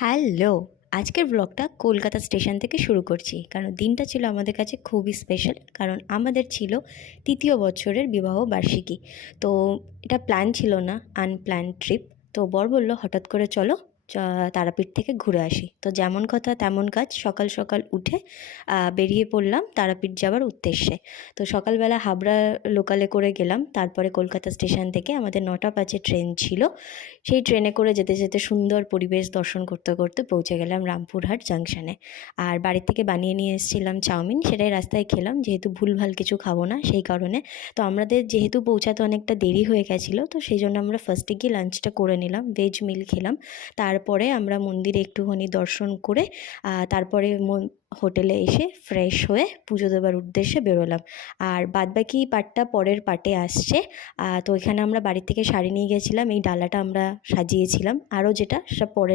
Hello, আজকের ব্লগটা Kolkata station থেকে শুরু করছি, কারণ দিনটা ছিল আমাদের কাছে খুবই স্পেশাল। কারণ আমাদের ছিল তৃতীয় বছরের বিবাহ বার্ষিকী। তো এটা প্ল্যান ছিল না, আনপ্ল্যান ট্রিপ। তো বর বলল হঠাৎ করে চলো তারাপীঠ থেকে ঘুরে আসি। তো যেমন কথা তেমন কাজ, সকাল সকাল উঠে বেরিয়ে পড়লাম তারাপীঠ যাওয়ার উদ্দেশ্যে। তো সকালবেলা হাবড়া লোকালে করে গেলাম, তারপরে কলকাতা স্টেশন থেকে আমাদের 9টা 5-এ ট্রেন ছিল। সেই ট্রেনে করে যেতে যেতে সুন্দর পরিবেশ দর্শন করতে করতে পৌঁছে গেলাম রামপুরহাট জাংশনে। আর বাড়ির থেকে বানিয়ে নিয়ে এসেছিলাম চাউমিন, সেটাই রাস্তায় খেলাম, যেহেতু ভুলভাল কিছু খাবো না সেই কারণে। তো আমাদের যেহেতু পৌঁছাতে অনেকটা দেরি হয়ে গেছিলো, তো সেই জন্য আমরা ফার্স্টে গিয়ে লাঞ্চটা করে নিলাম, ভেজ মিল খেলাম। তারপরে আমরা মন্দিরে একটুখানি দর্শন করে তারপরে হোটেলে এসে ফ্রেশ হয়ে পুজো দেওয়ার উদ্দেশ্যে বেরোলাম। আর বাদবাকি পার্টটা পরের পার্টে আসছে। তো এখানে আমরা বাড়ি থেকে শাড়ি নিয়ে গেছিলাম, এই ডালাটা আমরা সাজিয়েছিলাম, আরও যেটা সেটা পরে